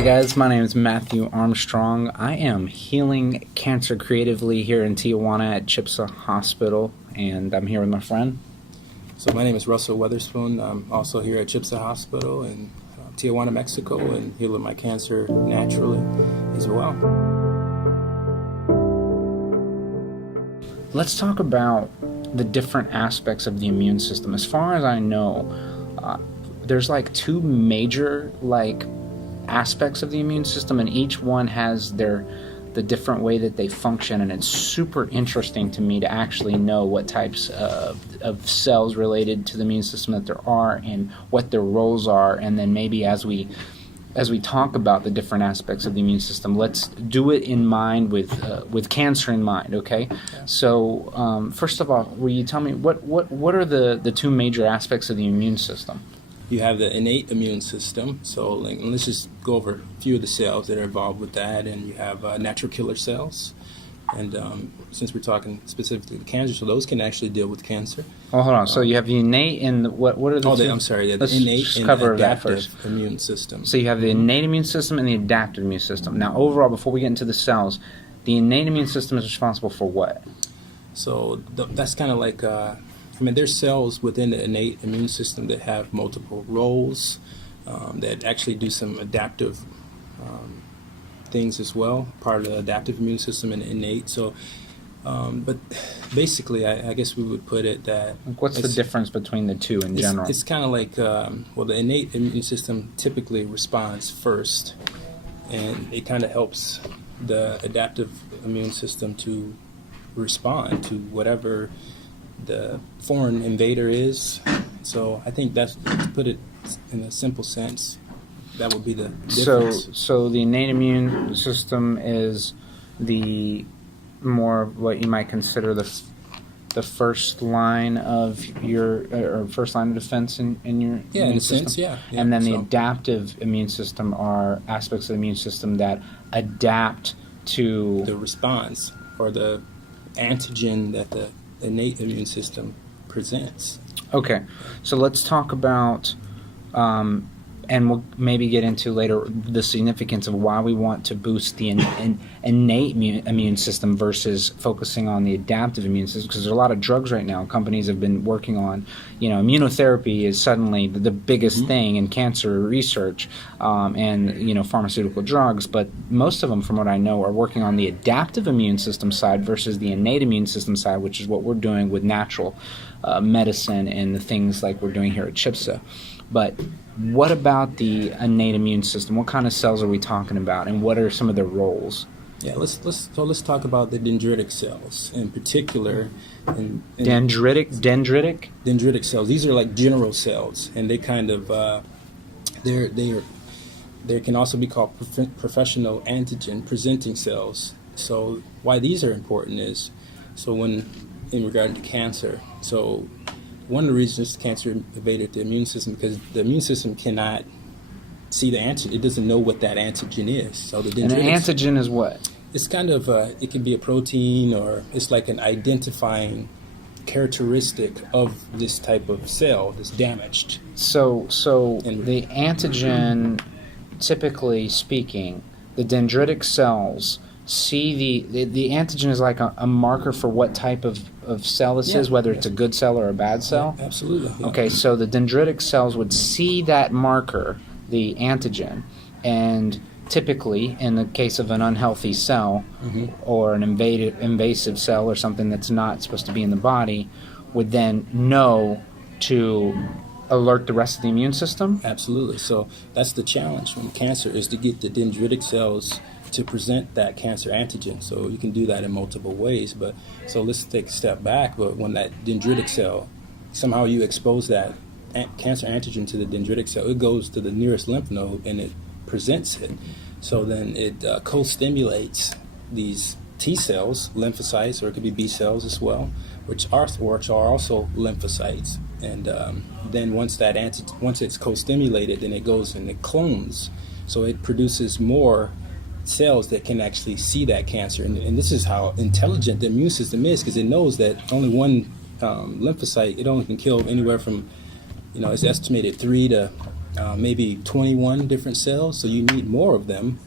Hey guys, my name is Matthew Armstrong. I am healing cancer creatively here in Tijuana at CHIPSA Hospital, and I'm here with my friend. So my name is Russell Weatherspoon. I'm also here at CHIPSA Hospital in Tijuana, Mexico, and healing my cancer naturally as well. Let's talk about the different aspects of the immune system. As far as I know, there's like two major aspects of the immune system, and each one has the different way that they function, and it's super interesting to me to actually know what types of cells related to the immune system that there are and what their roles are. And then maybe as we talk about the different aspects of the immune system, let's do it in mind with cancer in mind, okay? Yeah. So first of all, will you tell me what are the two major aspects of the immune system? You have the innate immune system, so let's just go over a few of the cells that are involved with that, and you have natural killer cells, and since we're talking specifically to cancer, so those can actually deal with cancer. Oh, hold on. So you have the innate and what are the two? I'm sorry, the Let's innate just and cover adaptive that first. immune system. So you have the innate immune system and the adaptive immune system. Now, overall, before we get into the cells, the innate immune system is responsible for what? So that's kind of like... there's cells within the innate immune system that have multiple roles that actually do some adaptive things as well, part of the adaptive immune system and innate. So, but basically, I guess we would put it that... What's the difference between the two in general? It's kind of like, the innate immune system typically responds first, and it kind of helps the adaptive immune system to respond to whatever the foreign invader is. So I think that's, to put it in a simple sense, that would be the difference. So the innate immune system is the more what you might consider the first line of your or first line of defense in your in a system? sense, yeah. And then the adaptive immune system are aspects of the immune system that adapt to the response or the antigen that the innate immune system presents. Okay, so let's talk about, and we'll maybe get into later the significance of why we want to boost the innate immune system versus focusing on the adaptive immune system, because there's a lot of drugs right now. Companies have been working on, immunotherapy is suddenly the biggest thing in cancer research, and pharmaceutical drugs, but most of them, from what I know, are working on the adaptive immune system side versus the innate immune system side, which is what we're doing with natural medicine and the things like we're doing here at CHIPSA. But what about the innate immune system? What kind of cells are we talking about, and what are some of their roles? Yeah, let's talk about the dendritic cells in particular. Dendritic cells. These are like general cells, and they kind of they can also be called professional antigen presenting cells. So why these are important is in regard to cancer. So one of the reasons cancer evaded the immune system because the immune system cannot see the antigen. It doesn't know what that antigen is. So the and an antigen is what? It's kind of it can be a protein, or it's like an identifying characteristic of this type of cell that's damaged. So the antigen, typically speaking, the dendritic cells see the antigen is like a marker for what type of cell this is, whether it's a good cell or a bad cell? Yeah, absolutely. Yeah. Okay, so the dendritic cells would see that marker, the antigen, and typically, in the case of an unhealthy cell or an invasive cell or something that's not supposed to be in the body, would then know to alert the rest of the immune system? Absolutely. So that's the challenge from cancer, is to get the dendritic cells to present that cancer antigen. So you can do that in multiple ways. But so let's take a step back. But when that dendritic cell, somehow you expose that cancer antigen to the dendritic cell, it goes to the nearest lymph node and it presents it. So then it co-stimulates these T cells, lymphocytes, or it could be B cells as well, which are also lymphocytes. And then once it's co-stimulated, then it goes and it clones. So it produces more cells that can actually see that cancer. And this is how intelligent the immune system is, because it knows that only one lymphocyte, it only can kill anywhere from, it's estimated 3 to maybe 21 different cells, so you need more of them.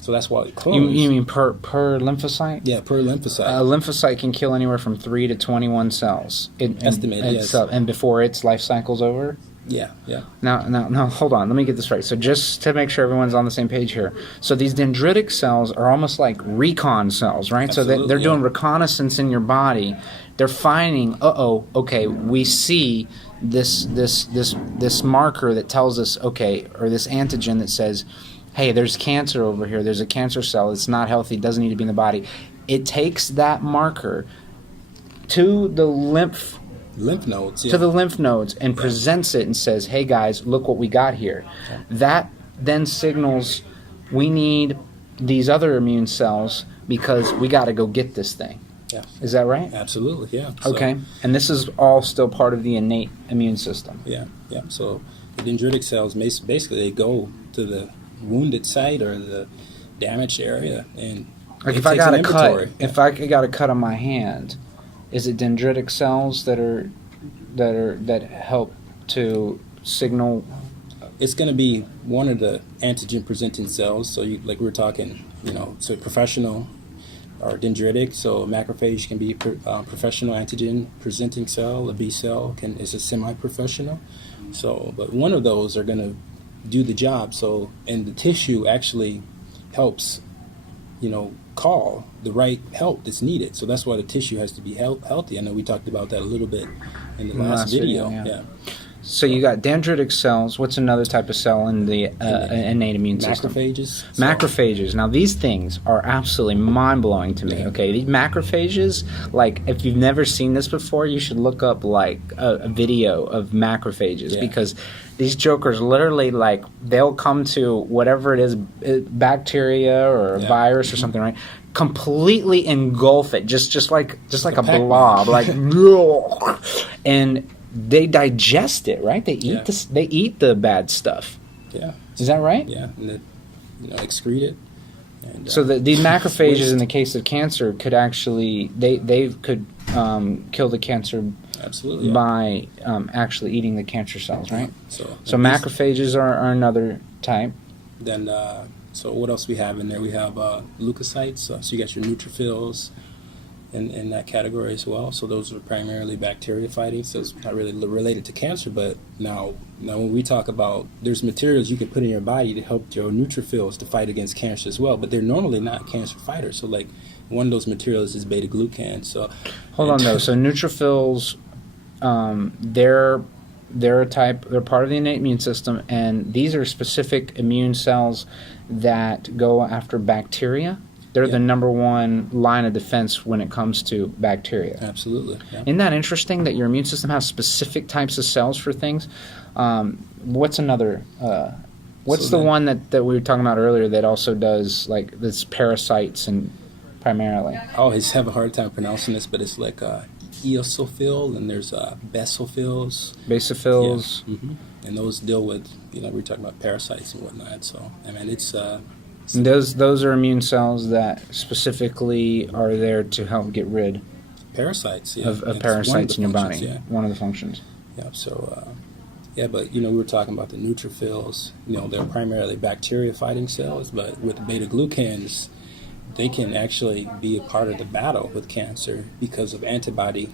So that's why it clones. You mean per lymphocyte? Yeah, per lymphocyte. A lymphocyte can kill anywhere from 3 to 21 cells. Estimated, yes. And before its life cycle's over? Yeah. Now, hold on. Let me get this right. So just to make sure everyone's on the same page here. So these dendritic cells are almost like recon cells, right? Absolutely, so they're doing reconnaissance in your body. They're finding, okay, we see this marker that tells us, okay, or this antigen that says, hey, there's cancer over here. There's a cancer cell. It's not healthy. It doesn't need to be in the body. It takes that marker to the lymph nodes, to the lymph nodes and presents it and says, hey guys, look what we got here. That then signals we need these other immune cells because we got to go get this thing. Yeah. Is that right? Absolutely, yeah. Okay. And this is all still part of the innate immune system. Yeah. So the dendritic cells, basically they go to the wounded site or the damaged area, and like if I got a cut, if I got a cut on my hand, is it dendritic cells that help to signal? It's going to be one of the antigen presenting cells. So like we were talking, so professional or dendritic. So macrophage can be professional antigen presenting cell. A B cell is a semi-professional. So, but one of those are going to do the job. So, and the tissue actually helps, call the right help that's needed. So that's why the tissue has to be healthy. I know we talked about that a little bit in the last video. Yeah. So you got dendritic cells. What's another type of cell in the innate immune system? Macrophages. Macrophages. Now these things are absolutely mind-blowing to me. Yeah. Okay, these macrophages, like if you've never seen this before, you should look up like a video of macrophages because these jokers literally they'll come to whatever it is, bacteria or a virus or something, right? Completely engulf it, just like a blob, and they digest it, right? They eat they eat the bad stuff. Yeah. Is that right? Yeah, and excrete it. And, so these macrophages, in the case of cancer, could actually they could kill the cancer. Absolutely. By actually eating the cancer cells, right? So macrophages are another type. Then, so what else we have in there? We have leukocytes. So you got your neutrophils in that category as well. So those are primarily bacteria fighting. So it's not really related to cancer. But now when we talk about, there's materials you can put in your body to help your neutrophils to fight against cancer as well. But they're normally not cancer fighters. So like one of those materials is beta glucan. So hold on though. So neutrophils. They're a type. They're part of the innate immune system, and these are specific immune cells that go after bacteria. They're the number one line of defense when it comes to bacteria. Absolutely. Yeah. Isn't that interesting that your immune system has specific types of cells for things? What's another? What's the one that we were talking about earlier that also does like this parasites and primarily? I always have a hard time pronouncing this, but it's like eosinophil, and there's basophils. Basophils. Yeah. Mm-hmm. And those deal with, we're talking about parasites and whatnot. So, I mean, it's... and those are immune cells that specifically are there to help get rid parasites, of parasites in your body. Yeah. One of the functions. Yeah, so... but, we were talking about the neutrophils. They're primarily bacteria-fighting cells, but with the beta-glucans, they can actually be a part of the battle with cancer because of antibody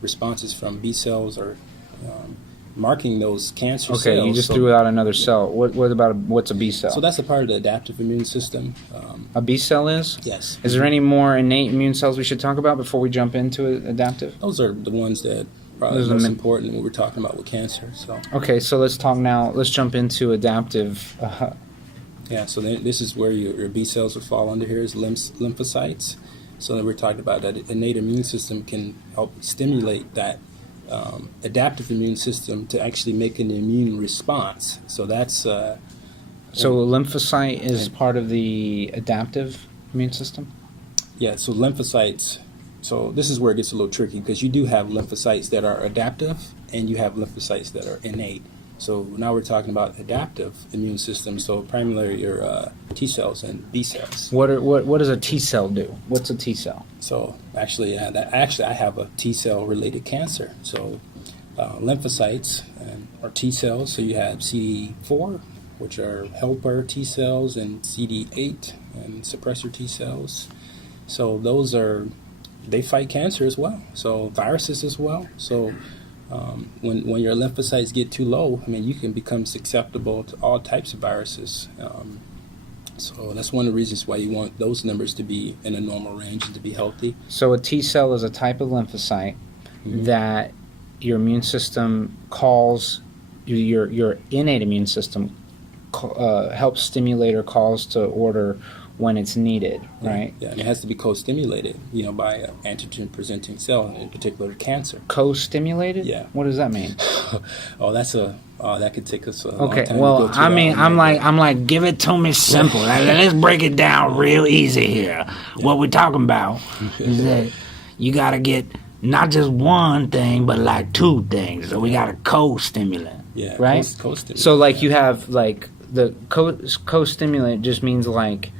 responses from B cells or marking those cancer cells. Okay, you just threw out another cell. What's a B cell? So that's a part of the adaptive immune system. A B cell is? Yes. Is there any more innate immune cells we should talk about before we jump into adaptive? Those are the ones that probably most important when we're talking about with cancer. So. Okay, so let's talk now. Let's jump into adaptive. Yeah, so this is where your B cells would fall under here is lymphocytes. So then we're talking about that innate immune system can help stimulate that adaptive immune system to actually make an immune response. So that's... so a lymphocyte is part of the adaptive immune system? Yeah, so lymphocytes... So this is where it gets a little tricky because you do have lymphocytes that are adaptive and you have lymphocytes that are innate. So now we're talking about adaptive immune system. So primarily your T cells and B cells. What does a T cell do? What's a T cell? So actually, I have a T cell related cancer. So lymphocytes, and T cells. So you have CD4, which are helper T cells, and CD8 and suppressor T cells. So they fight cancer as well. So viruses as well. So when your lymphocytes get too low, I mean, you can become susceptible to all types of viruses. So that's one of the reasons why you want those numbers to be in a normal range and to be healthy. So a T cell is a type of lymphocyte that your immune system calls, your innate immune system helps stimulate or calls to order when it's needed, right? Yeah, and it has to be co-stimulated, by an antigen-presenting cell, in particular cancer. Co-stimulated? Yeah. What does that mean? That could take us a long Okay, time well, to go through I mean, that. I'm like, give it to me simple. Let's break it down real easy here. Yeah. What we're talking about is that you got to get not just one thing, but like two things. So we got a co-stimulant, right? Co-stimulant. So like you have like the co-stimulant just means like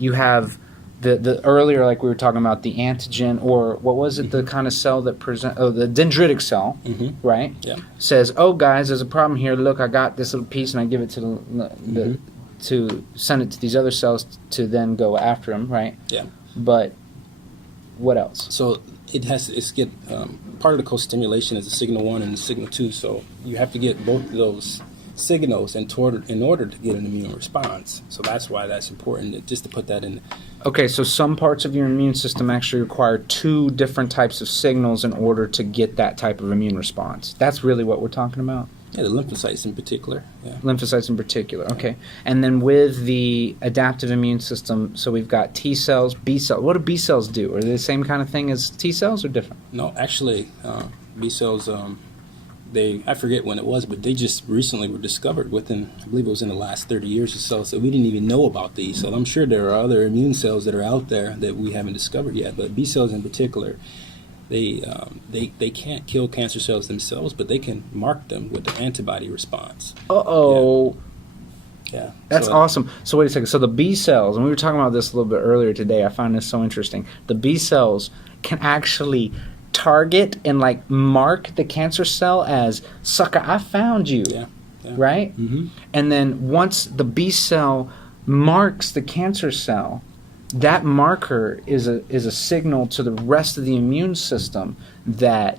you have the earlier, like we were talking about, the antigen, or what was it, the kind of cell that the dendritic cell, right? Yeah. Says, oh guys, there's a problem here. Look, I got this little piece, and I give it to to send it to these other cells to then go after them, right? Yeah. But what else? So part of the co-stimulation is the signal 1 and the signal 2. So you have to get both of those signals in order to get an immune response. So that's why that's important, just to put that in. Okay, so some parts of your immune system actually require two different types of signals in order to get that type of immune response. That's really what we're talking about? Yeah, the lymphocytes in particular. Yeah. Lymphocytes in particular, okay. And then with the adaptive immune system, so we've got T cells, B cells. What do B cells do? Are they the same kind of thing as T cells or different? No, actually, B cells, I forget when it was, but they just recently were discovered within, I believe it was in the last 30 years or so. So we didn't even know about these. So I'm sure there are other immune cells that are out there that we haven't discovered yet. But B cells in particular, they can't kill cancer cells themselves, but they can mark them with the antibody response. Uh-oh. Yeah. That's awesome. So wait a second. So the B cells, and we were talking about this a little bit earlier today. I find this so interesting. The B cells can actually target and like mark the cancer cell as, sucker, I found you. Yeah. Right? And then once the B cell marks the cancer cell, that marker is a signal to the rest of the immune system that,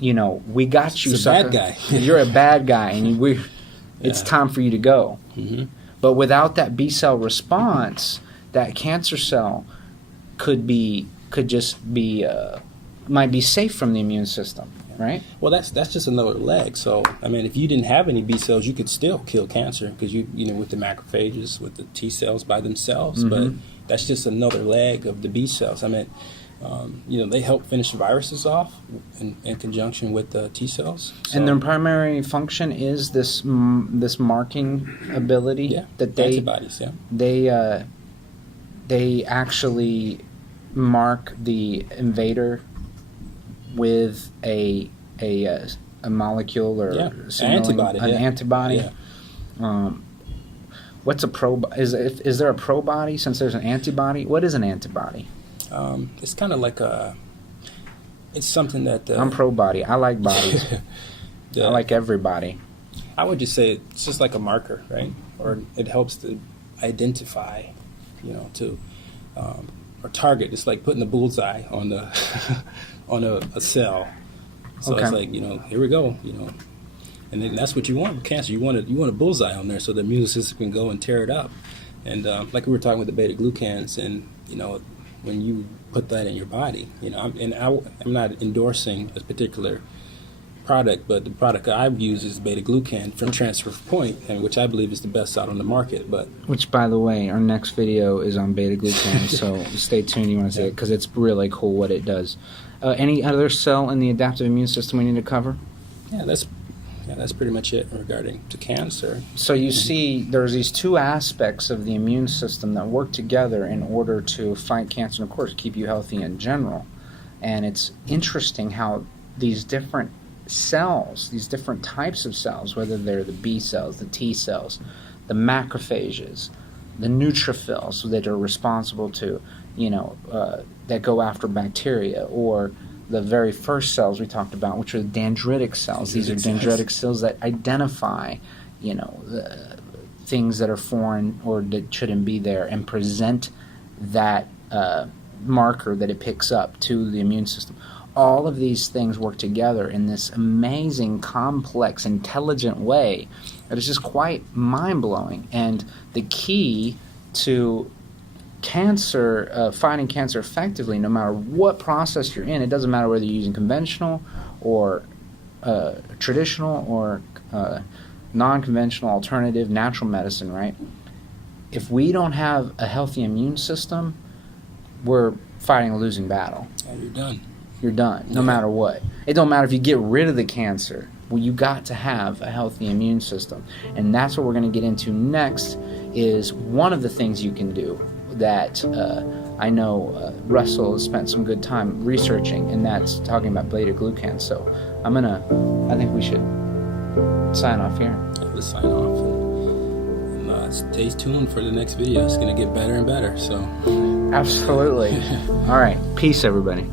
we got you, it's sucker. a bad guy. You're a bad guy, and it's time for you to go. But without that B cell response, that cancer cell might be safe from the immune system, right? Well, that's just another leg. So, I mean, if you didn't have any B cells, you could still kill cancer because with the macrophages, with the T cells by themselves. But that's just another leg of the B cells. I mean, they help finish viruses off in conjunction with the T cells. So, and their primary function is this marking ability. Yeah, that they antibodies. Yeah, they actually mark the invader with a molecule or antibody. An antibody. Yeah. What's a is there a probody since there's an antibody? What is an antibody? It's kind of like it's something that I'm pro-body. I like bodies. I like everybody. I would just say it's just like a marker, right? Or it helps to identify, or target. It's like putting a bullseye on the on a cell. So it's like, here we go, and then that's what you want with cancer. You want a bullseye on there so the immune system can go and tear it up. And like we were talking with the beta glucans, and when you put that in your body, I'm not endorsing a particular product, but the product I use is beta glucan from Transfer Point, and which I believe is the best out on the market. But which, by the way, our next video is on beta glucan, so stay tuned. You want to see it because it's really cool what it does. Any other cell in the adaptive immune system we need to cover? Yeah, that's pretty much it regarding to cancer. So you see, there's these two aspects of the immune system that work together in order to fight cancer and, of course, keep you healthy in general. And it's interesting how these different cells, these different types of cells, whether they're the B cells, the T cells, the macrophages, the neutrophils that are responsible to, that go after bacteria, or the very first cells we talked about, which are dendritic cells. These are dendritic cells that identify, things that are foreign or that shouldn't be there and present that marker that it picks up to the immune system. All of these things work together in this amazing, complex, intelligent way that is just quite mind-blowing. And the key to cancer, fighting cancer effectively, no matter what process you're in, it doesn't matter whether you're using conventional or traditional or non-conventional, alternative, natural medicine, right? If we don't have a healthy immune system, we're fighting a losing battle. Yeah, you're done. You're done, no matter what. It don't matter if you get rid of the cancer. Well, you got to have a healthy immune system. And that's what we're going to get into next, is one of the things you can do that I know Russell has spent some good time researching, and that's talking about beta-glucans. So I think we should sign off here. Yeah, let's sign off. And stay tuned for the next video. It's going to get better and better. So absolutely. All right. Peace, everybody.